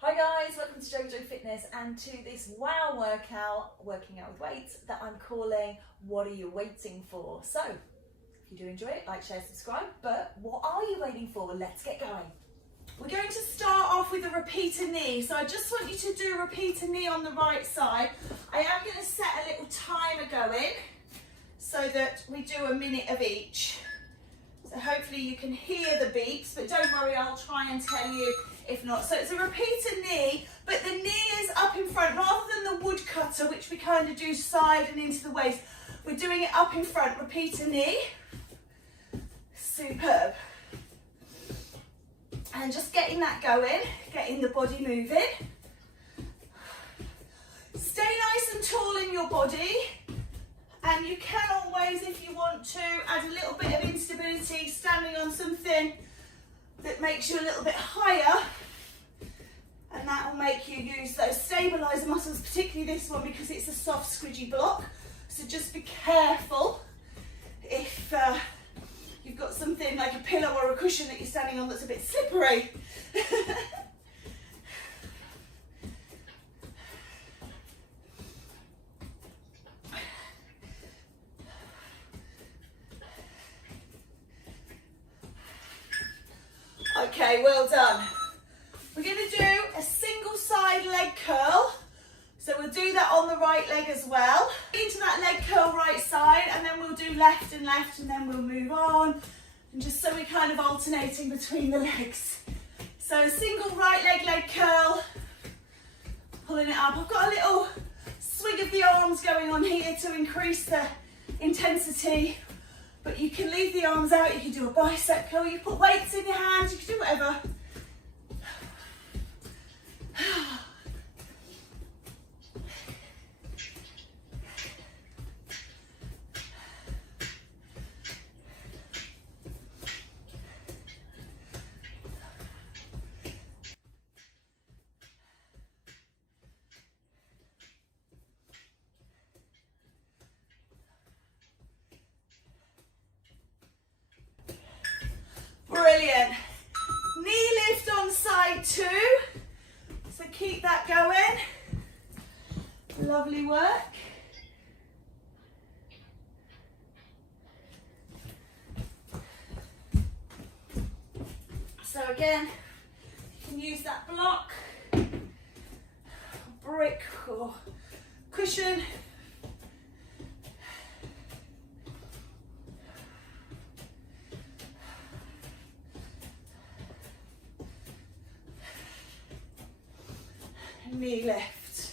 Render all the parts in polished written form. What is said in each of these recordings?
Hi guys, welcome to JoeGa Fitness and to this wow workout, working out with weights, that I'm calling What Are You Waiting For? So, if you do enjoy it, like, share, subscribe, but what are you waiting for? Let's get going. We're going to start off with a repeater knee. So I just want you to do a repeater knee on the right side. I am going to set a little timer going so that we do a minute of each. So hopefully you can hear the beeps, but don't worry, I'll try and tell you if not. So it's a repeater knee, but the knee is up in front rather than the woodcutter, which we kind of do side and into the waist. We're doing it up in front, repeater knee. Superb. And just getting that going, getting the body moving. Stay nice and tall in your body. And you can always, if you want to, add a little bit of instability, standing on something that makes you a little bit higher. And that will make you use those stabiliser muscles, particularly this one because it's a soft, squidgy block. So just be careful if you've got something like a pillow or a cushion that you're standing on that's a bit slippery. Okay, well done. We're going to do a single side leg curl. So we'll do that on the right leg as well. Into that leg curl right side, and then we'll do left and left, and then we'll move on. And just so we're kind of alternating between the legs. So a single right leg curl, pulling it up. I've got a little swing of the arms going on here to increase the intensity. But you can leave the arms out, you can do a bicep curl, you put weights in your hands, you can do whatever. Brilliant. Knee lift on side two. So keep that going. Lovely work. So again, you can use that block, brick or cushion. Knee lift.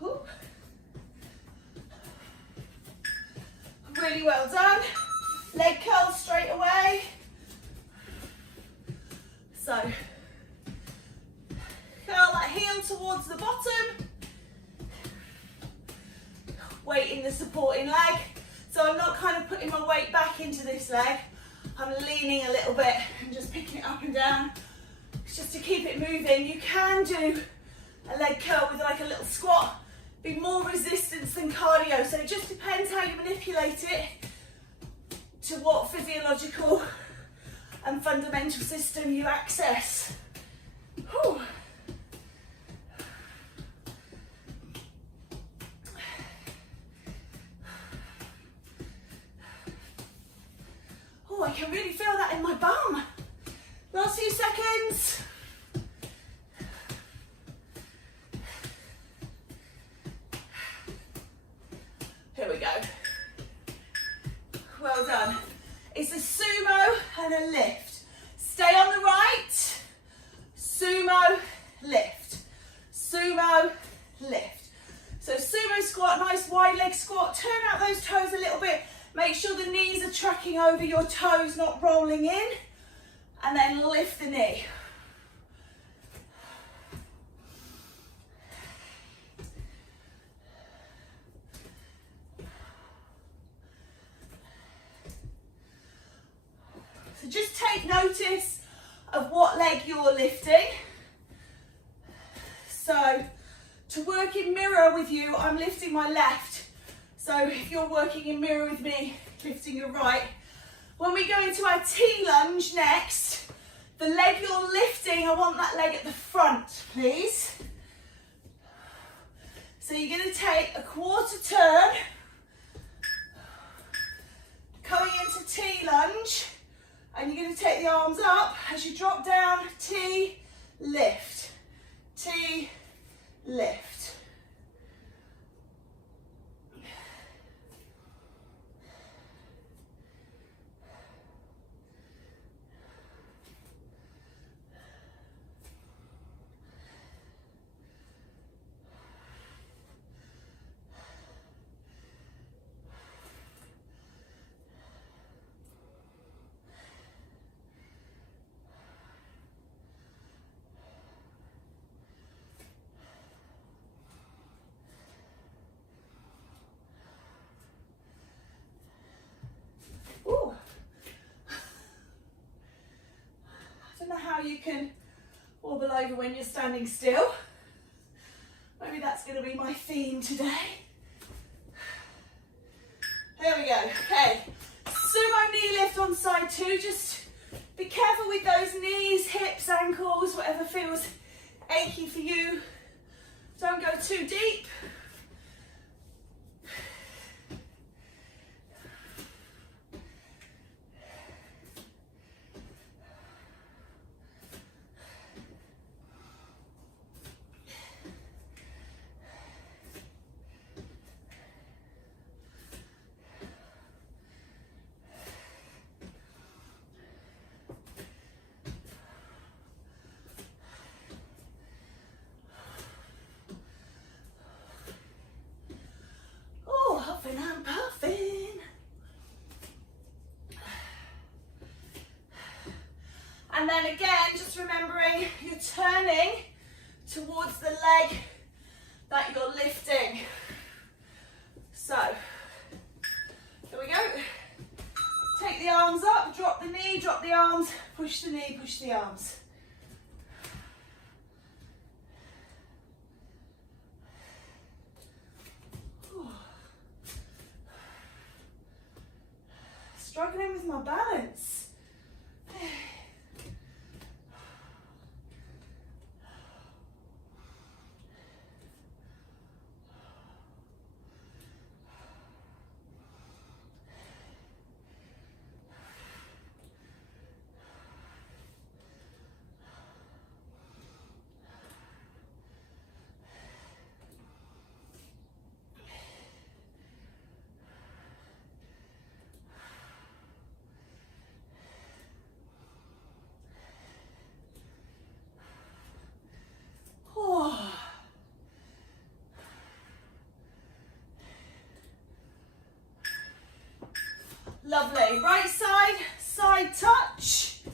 Ooh. Really well done. Leg curl straight away. So, curl that heel towards the bottom, weight in the supporting leg. So I'm not kind of putting my weight back into this leg, I'm leaning a little bit and just picking it up and down. It's just to keep it moving. You can do a leg curl with like a little squat, be more resistance than cardio. So it just depends how you manipulate it to what physiological and fundamental system you access. Whew. Oh, I can really feel that in my bum. Last few seconds. Here we go. Well done. It's a sumo and a lift. Stay on the right, sumo, lift, sumo, lift. So sumo squat, nice wide leg squat, turn out those toes a little bit, make sure the knees are tracking over your toes, not rolling in, and then lift the knee. So just take notice of what leg you're lifting. So to work in mirror with you, I'm lifting my left. So if you're working in mirror with me, lifting your right. When we go into our T-lunge next, the leg you're lifting, I want that leg at the front, please. So you're going to take a quarter turn, coming into T-lunge, and you're going to take the arms up as you drop down, T, lift, T, lift. Ooh. I don't know how you can wobble over when you're standing still. Maybe that's going to be my theme today. There we go. Okay, sumo knee lift on side 2. Just be careful with those knees, hips, ankles, whatever feels achy for you. Don't go too deep. I'm puffing. And then again, just remembering you're turning towards the leg that you're lifting. So, here we go. Take the arms up, drop the knee, drop the arms, push the knee, push the arms. Struggling with my balance. Lovely. Right side, side touch. You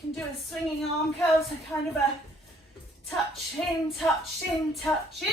can do a swinging arm curl, so kind of a touch in, touch in, touch in.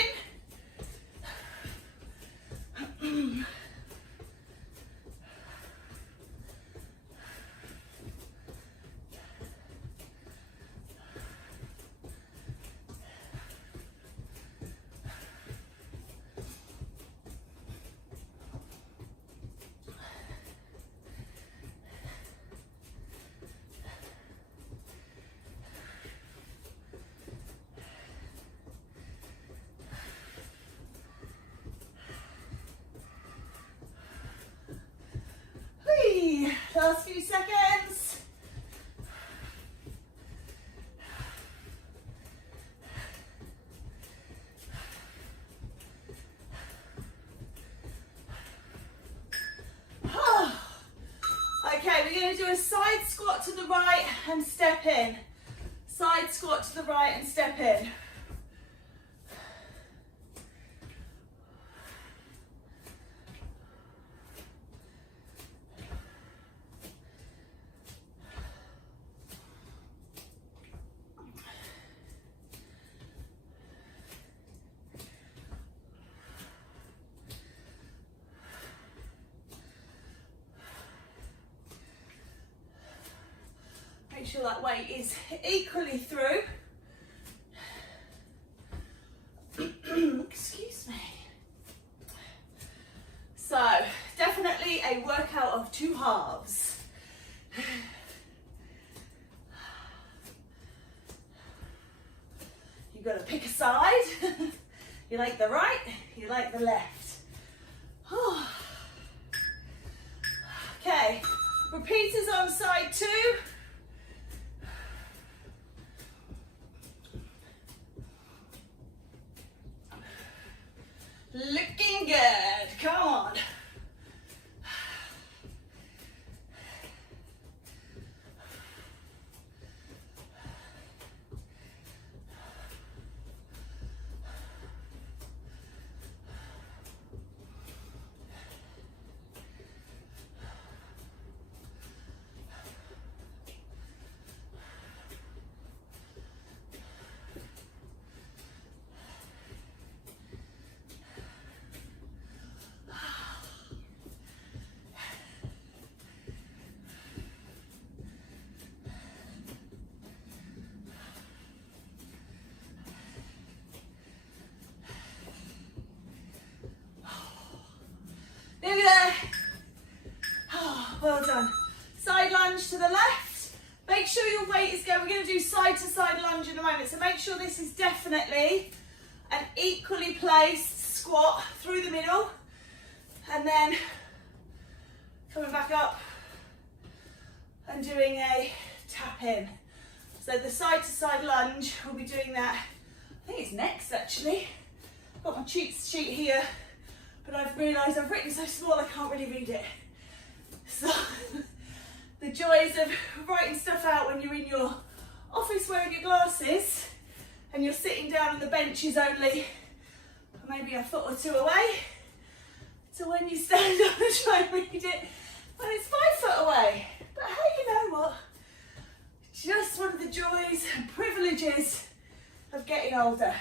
Last few seconds. Okay, we're going to do a side squat to the right and step in. Side squat to the right and step in. sure that weight is equally through. Excuse me. So, definitely a workout of two halves. You've got to pick a side. You like the right, you like the left. Okay, repeaters on side 2. Looking good, come on. Nearly there. Oh, well done. Side lunge to the left. Make sure your weight is going. We're going to do side to side lunge in a moment. So make sure this is definitely an equally placed squat through the middle. And then coming back up and doing a tap in. So the side to side lunge, we'll be doing that. I think it's next actually. I've got my cheat sheet here. But I've realised I've written so small I can't really read it. So, the joys of writing stuff out when you're in your office wearing your glasses and you're sitting down and the bench is only maybe a foot or two away. So when you stand up and try and read it, well, it's 5 foot away. But hey, you know what? Just one of the joys and privileges of getting older.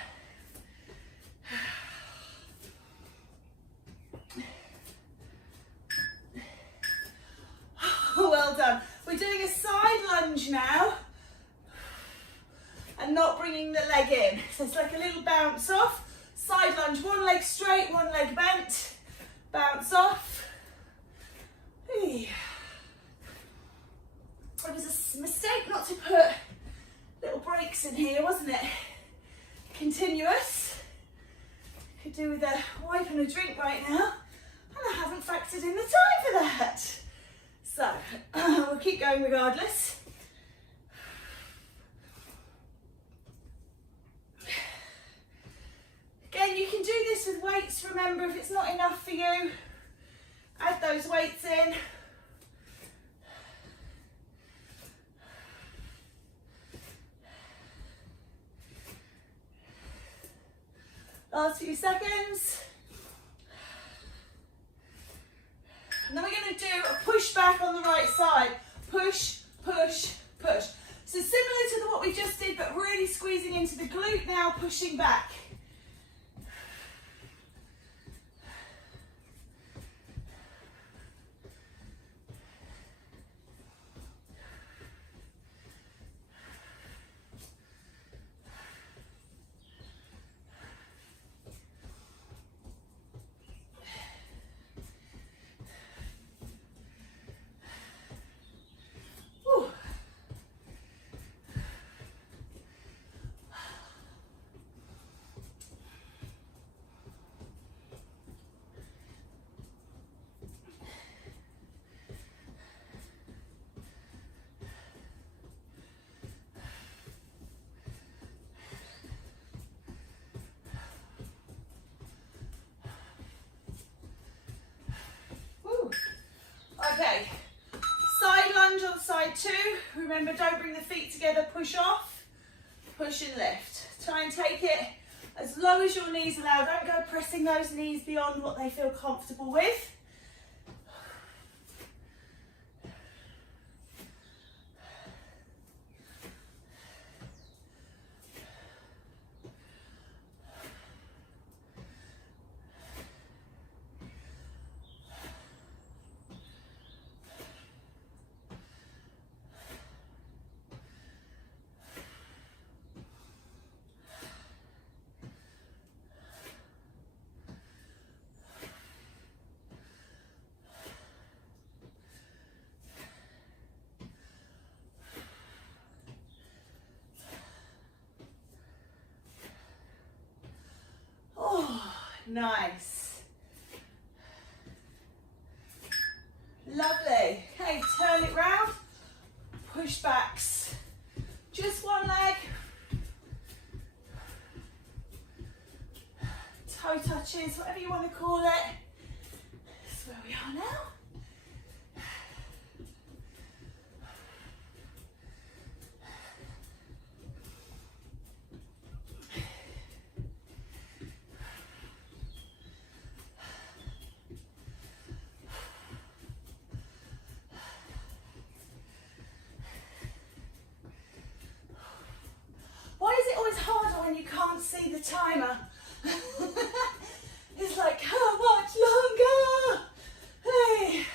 Well done. We're doing a side lunge now and not bringing the leg in. So it's like a little bounce off. Side lunge, one leg straight, one leg bent. Bounce off. It was a mistake not to put little breaks in here, wasn't it? Continuous. Could do with a wipe and a drink right now. And I haven't factored in the time for that. So, we'll keep going regardless. Again, you can do this with weights. Remember, if it's not enough for you, add those weights in. Last few seconds. And then we're going to do a push back on the right side. Push, push, push. So similar to what we just did, but really squeezing into the glute now, pushing back. Okay, side lunge on side 2. Remember, don't bring the feet together, push off, push and lift. Try and take it as low as your knees allow. Don't go pressing those knees beyond what they feel comfortable with. Nice. Lovely. Okay, turn it round. Push backs. Just one leg. Toe touches, whatever you want to call it. That's where we are now. Why is it always harder when you can't see the timer? It's like, how much longer? Hey.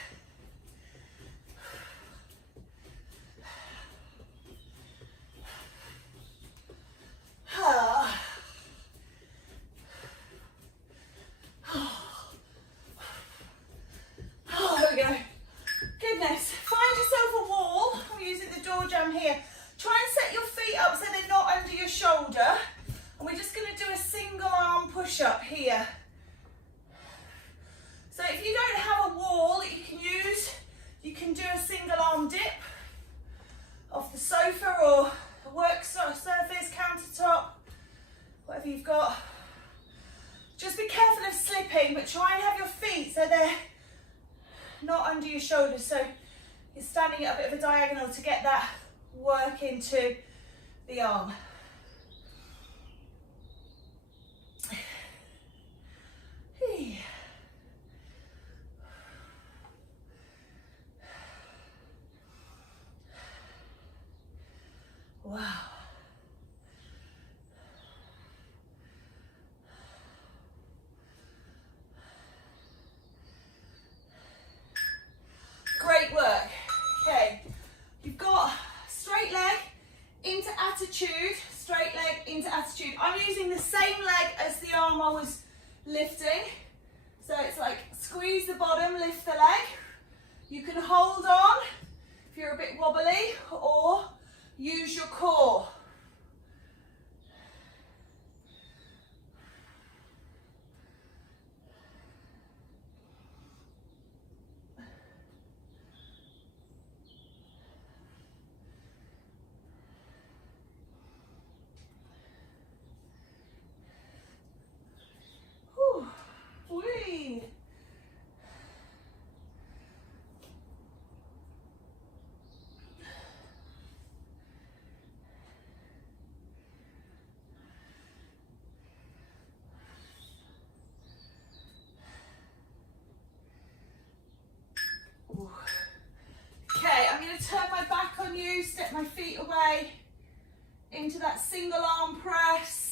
Oh, there we go. Goodness. Find yourself a wall. I'm using the door jamb here. Try and set your feet up so they're not under your shoulder. And we're just going to do a single arm push-up here. So if you don't have a wall that you can use, you can do a single arm dip off the sofa or a work surface, countertop, whatever you've got. Just be careful of slipping, but try and have your feet so they're not under your shoulders. So you're standing at a bit of a diagonal to get that work into the arm. Wow. Great work. Okay, you've got straight leg into attitude, straight leg into attitude. I'm using the same leg as the arm I was lifting. So it's like squeeze the bottom, lift the leg. You can hold on if you're a bit wobbly, or use your core. Whew. Whee. Okay, I'm going to turn my back on you, step my feet away into that single arm press.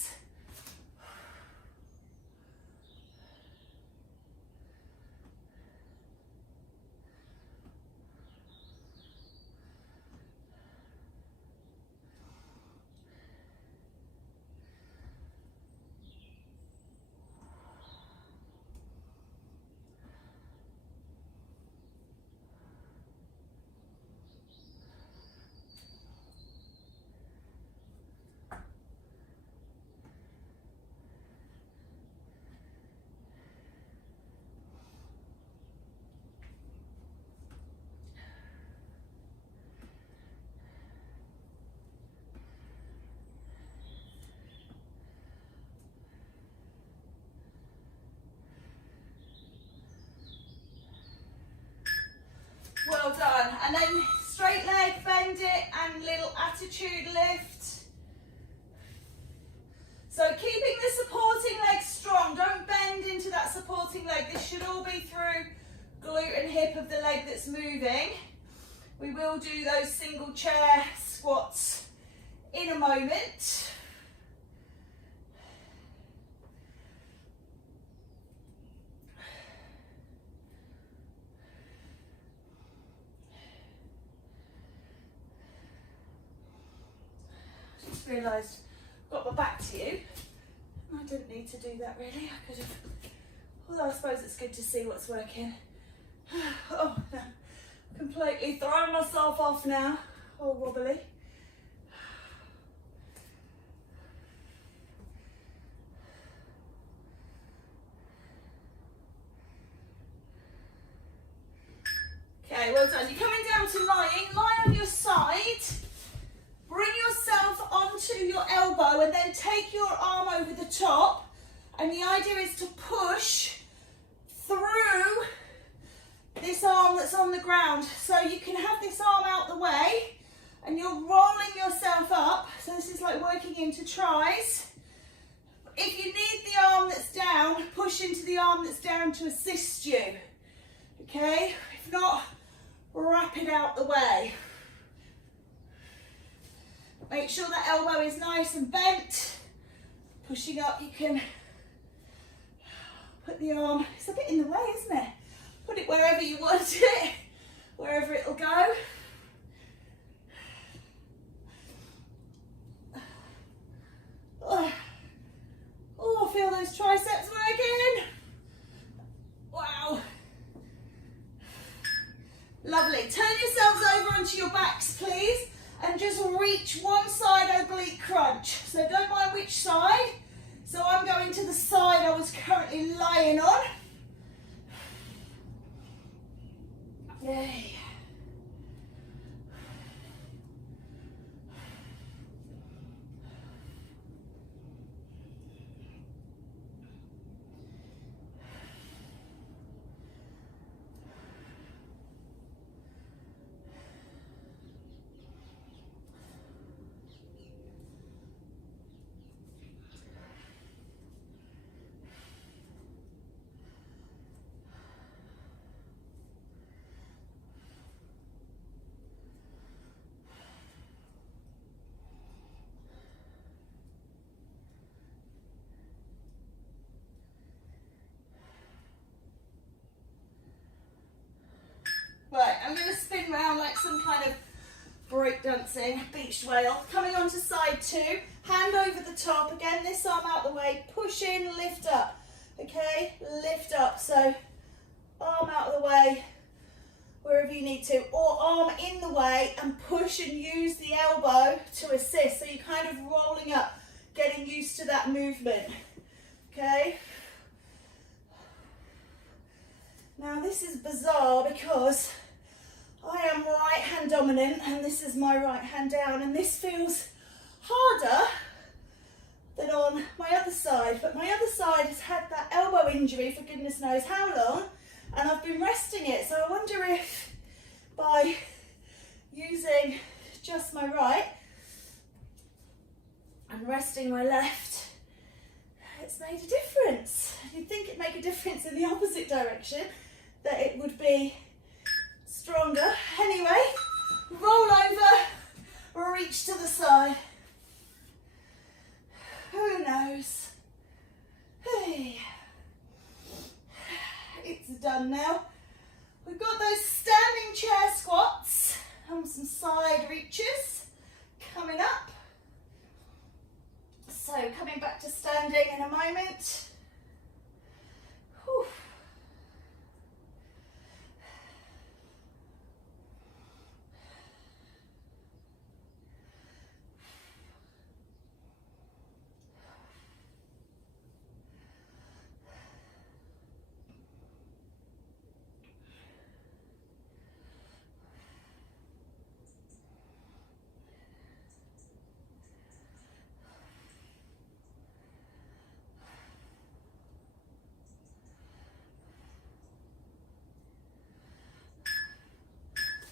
Well done. And then straight leg, bend it, and little attitude lift. So keeping the supporting leg strong. Don't bend into that supporting leg. This should all be through glute and hip of the leg that's moving. We will do those single chair squats in a moment. Realised I've got my back to you. I didn't need to do that really. I could have, although I suppose it's good to see what's working. Oh no, completely throwing myself off now. All wobbly. Well done. You're coming down to lying. Lie on your side. Bring yourself onto your elbow and then take your arm over the top. And the idea is to push through this arm that's on the ground. So you can have this arm out the way and you're rolling yourself up. So this is like working into tries. If you need the arm that's down, push into the arm that's down to assist you. Okay? If not, wrap it out the way. Make sure that elbow is nice and bent. Pushing up, you can put the arm, it's a bit in the way, isn't it? Put it wherever you want it, wherever it'll go. Oh, feel those triceps working. Wow. Lovely. Turn yourselves over onto your backs, please, and just reach one side oblique crunch. So don't mind which side. So I'm going to the side I was currently lying on. Yay. Right, I'm going to spin round like some kind of breakdancing beached whale. Coming on to side two, hand over the top. Again, this arm out the way, push in, lift up. Okay, lift up. So arm out of the way, wherever you need to, or arm in the way and push and use the elbow to assist. So you're kind of rolling up, getting used to that movement. Okay. Now this is bizarre because I am right hand dominant and this is my right hand down, and this feels harder than on my other side, but my other side has had that elbow injury for goodness knows how long, and I've been resting it. So I wonder if by using just my right and resting my left, it's made a difference. You'd think it'd make a difference in the opposite direction, that it would be stronger. Anyway, roll over, reach to the side. Who knows? Hey, it's done now. We've got those standing chair squats and some side reaches coming up. So coming back to standing in a moment. Whew.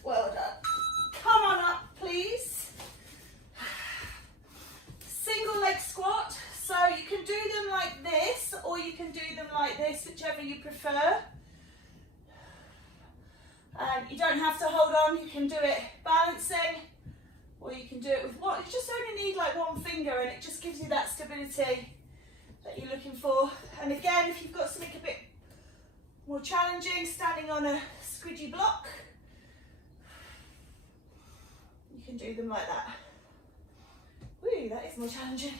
Well done. Come on up, please. Single leg squat. So you can do them like this, or you can do them like this, whichever you prefer. You don't have to hold on. You can do it balancing, or you can do it with one. You just only need like one finger, and it just gives you that stability that you're looking for. And again, if you've got something a bit more challenging, standing on a squidgy block, you can do them like that. Woo, that is more challenging.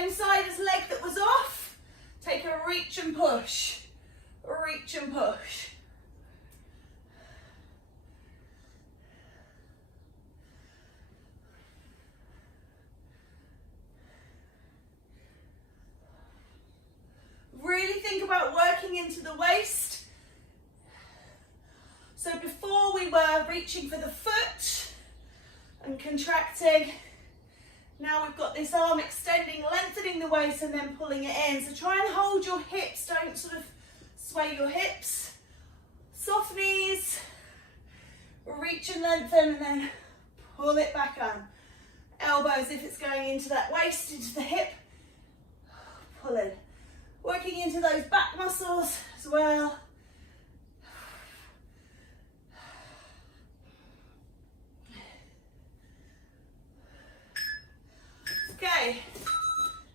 Same side as leg that was off. Take a reach and push. Reach and push. Really think about working into the waist. So before we were reaching for the foot and contracting. Now we've got this arm extending, lengthening the waist and then pulling it in. So try and hold your hips, don't sort of sway your hips. Soft knees, reach and lengthen and then pull it back on. Elbows if it's going into that waist, into the hip, pull in. Working into those back muscles as well. Okay,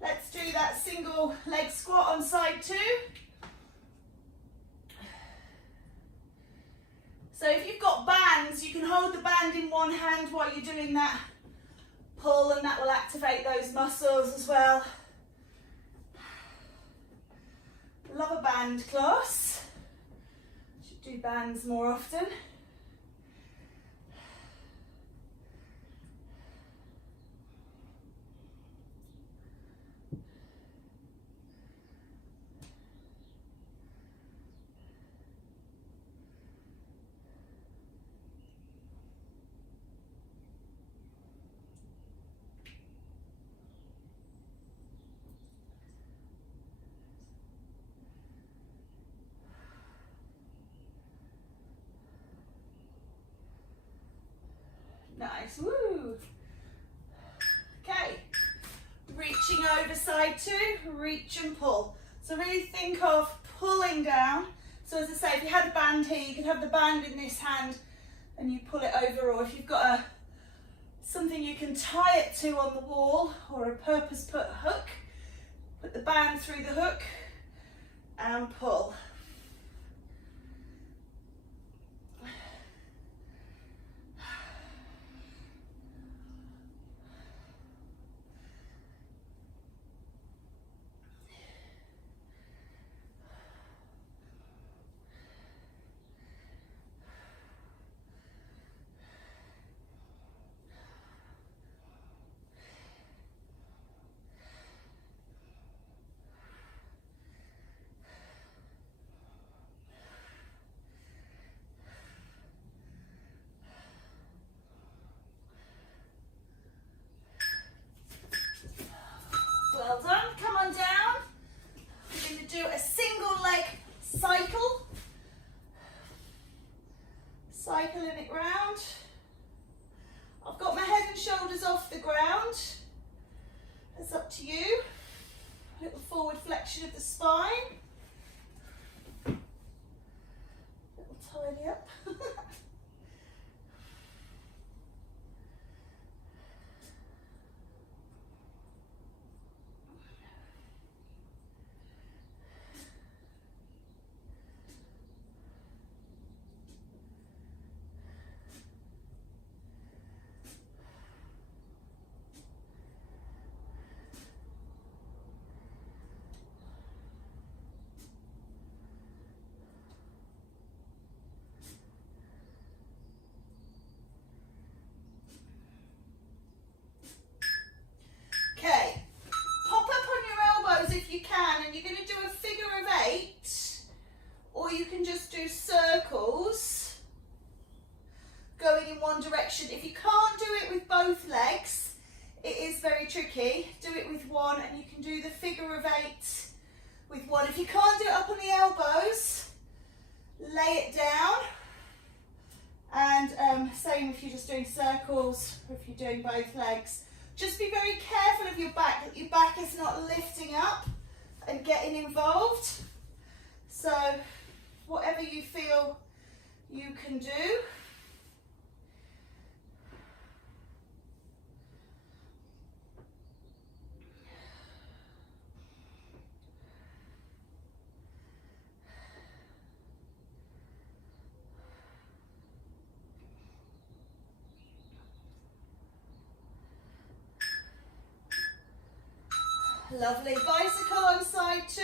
let's do that single leg squat on side 2. So if you've got bands, you can hold the band in one hand while you're doing that pull, and that will activate those muscles as well. Love a band class. Should do bands more often. Nice, woo. Okay, reaching over side 2, reach and pull. So really think of pulling down. So as I say, if you had a band here, you could have the band in this hand and you pull it over, or if you've got something you can tie it to on the wall, or a purpose-put hook, put the band through the hook and pull. Well done, come on down. We're going to do a single leg cycle. Cycling it round. I've got my head and shoulders off the ground. It's up to you. A little forward flexion of the spine. Little tidy up. Okay, pop up on your elbows if you can, and you're going to do a figure of 8, or you can just do circles going in one direction. If you can't do it with both legs, it is very tricky. Do it with one, and you can do the figure of 8 with one. If you can't do it up on the elbows, lay it down. And same if you're just doing circles, or if you're doing both legs. Just be very careful of your back, that your back is not lifting up and getting involved. So whatever you feel you can do. Lovely. Bicycle on side 2.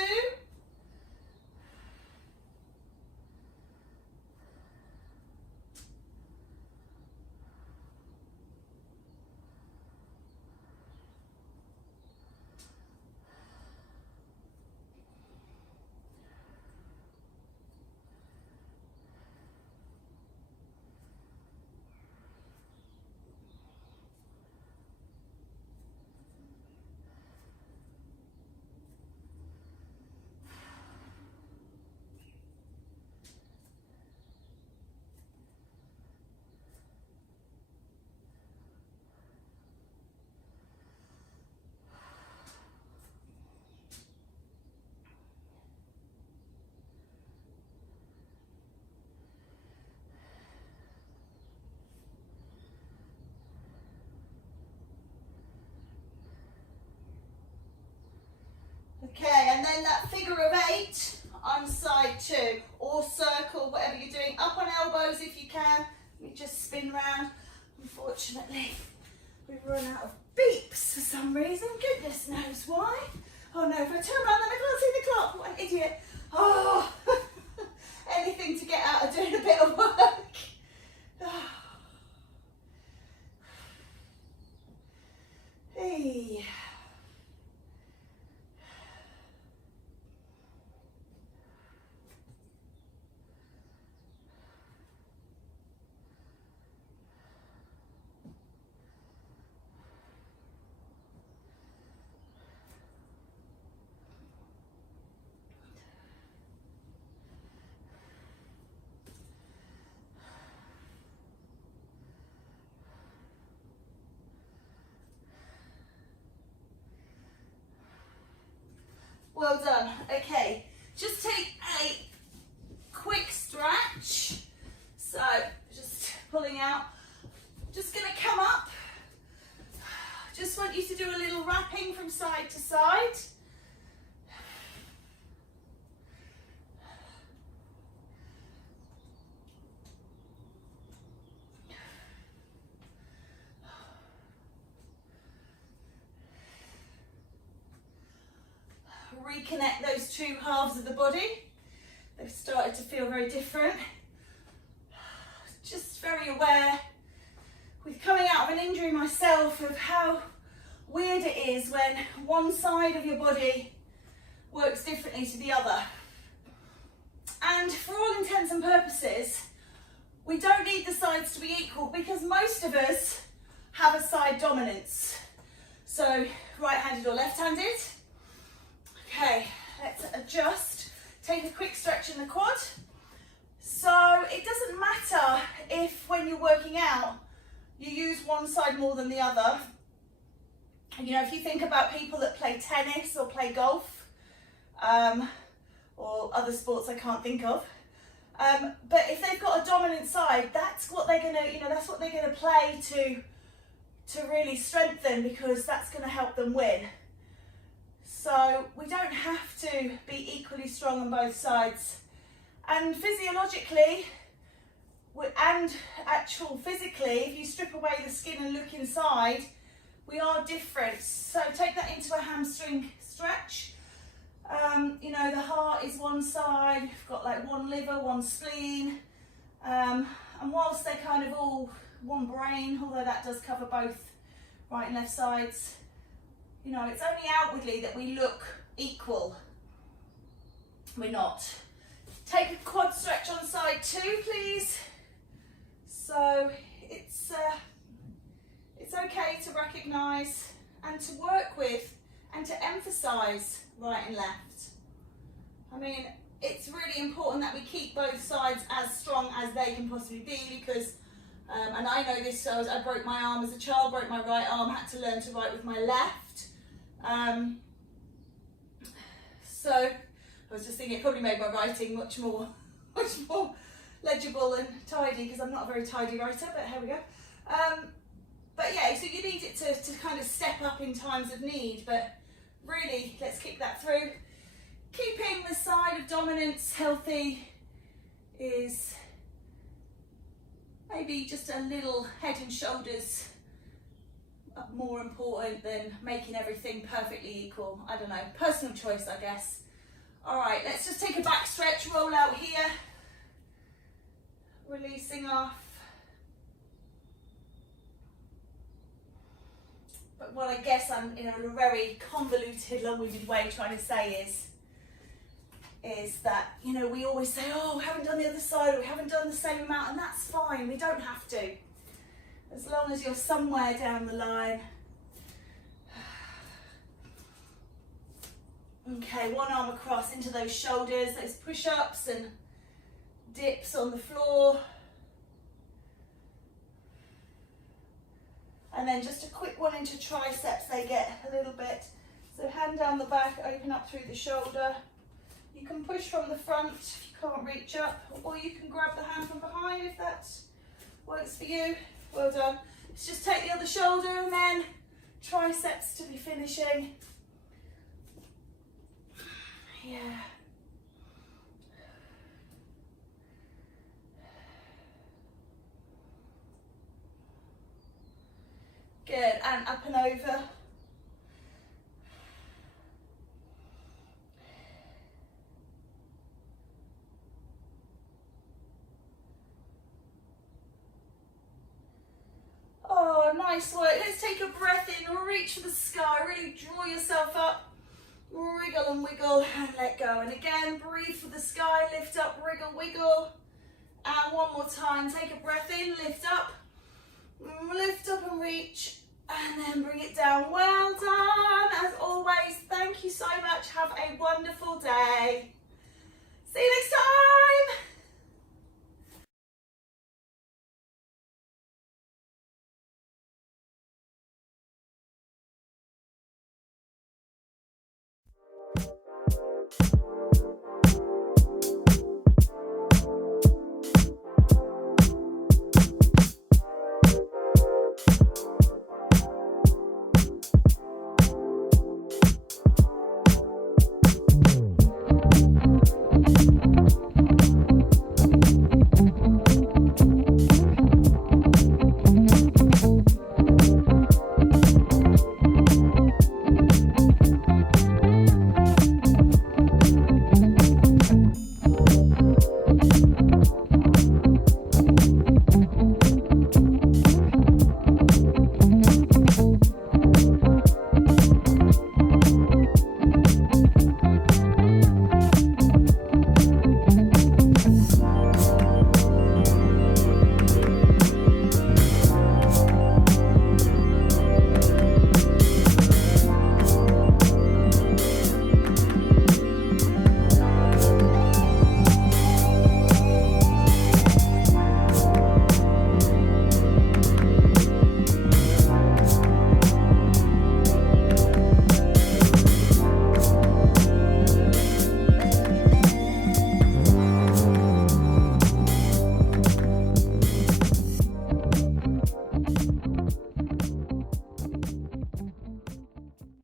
Okay, and then that figure of 8 on side 2, or circle, whatever you're doing. Up on elbows if you can. Let me just spin round. Unfortunately, we've run out of beeps for some reason. Goodness knows why. Oh no, if I turn around then I can't see the clock. What an idiot. Oh, anything to get out of doing a bit of work. Hey. Well done. Okay, just take a quick stretch. So just pulling out, just going to come up. Just want you to do a little wrapping from side to side. Reconnect those two halves of the body. They've started to feel very different. Just very aware, with coming out of an injury myself, of how weird it is when one side of your body works differently to the other. And for all intents and purposes, we don't need the sides to be equal, because most of us have a side dominance. So right-handed or left-handed. Okay, let's adjust. Take a quick stretch in the quad. So it doesn't matter if when you're working out you use one side more than the other. You know, if you think about people that play tennis or play golf, or other sports I can't think of, but if they've got a dominant side, that's what they're gonna, that's what they're gonna play to really strengthen, because that's gonna help them win. So we don't have to be equally strong on both sides. And physiologically, and physically, if you strip away the skin and look inside, we are different. So take that into a hamstring stretch. The heart is one side, you've got like one liver, one spleen. And whilst they're kind of all one brain, although that does cover both right and left sides, it's only outwardly that we look equal. We're not. Take a quad stretch on side 2, please. So it's okay to recognise and to work with and to emphasise right and left. I mean, it's really important that we keep both sides as strong as they can possibly be, because, and I know this, so I broke my arm as a child, broke my right arm, had to learn to write with my left. So I was just thinking it probably made my writing much more legible and tidy, because I'm not a very tidy writer, but here we go. But yeah, so you need it to kind of step up in times of need, but really, let's kick that through. Keeping the side of dominance healthy is maybe just a little head and shoulders more important than making everything perfectly equal. I don't know, personal choice, I guess. All right, let's just take a back stretch, roll out here, releasing off. But what I guess I'm in a very convoluted, long-winded way trying to say is that, you know, we always say, oh, we haven't done the other side, or we haven't done the same amount, and that's fine, we don't have to. As long as you're somewhere down the line. Okay, one arm across into those shoulders, those push-ups and dips on the floor. And then just a quick one into triceps, they get a little bit. So hand down the back, open up through the shoulder. You can push from the front if you can't reach up, or you can grab the hand from behind if that works for you. Well done. Let's just take the other shoulder and then triceps to be finishing. Yeah. Good, and up and over. Oh, nice work. Let's take a breath in, reach for the sky, really draw yourself up, wriggle and wiggle, and let go. And again, breathe for the sky, lift up, wriggle, wiggle. And one more time, take a breath in, lift up and reach, and then bring it down. Well done, as always. Thank you so much. Have a wonderful day. See you next time.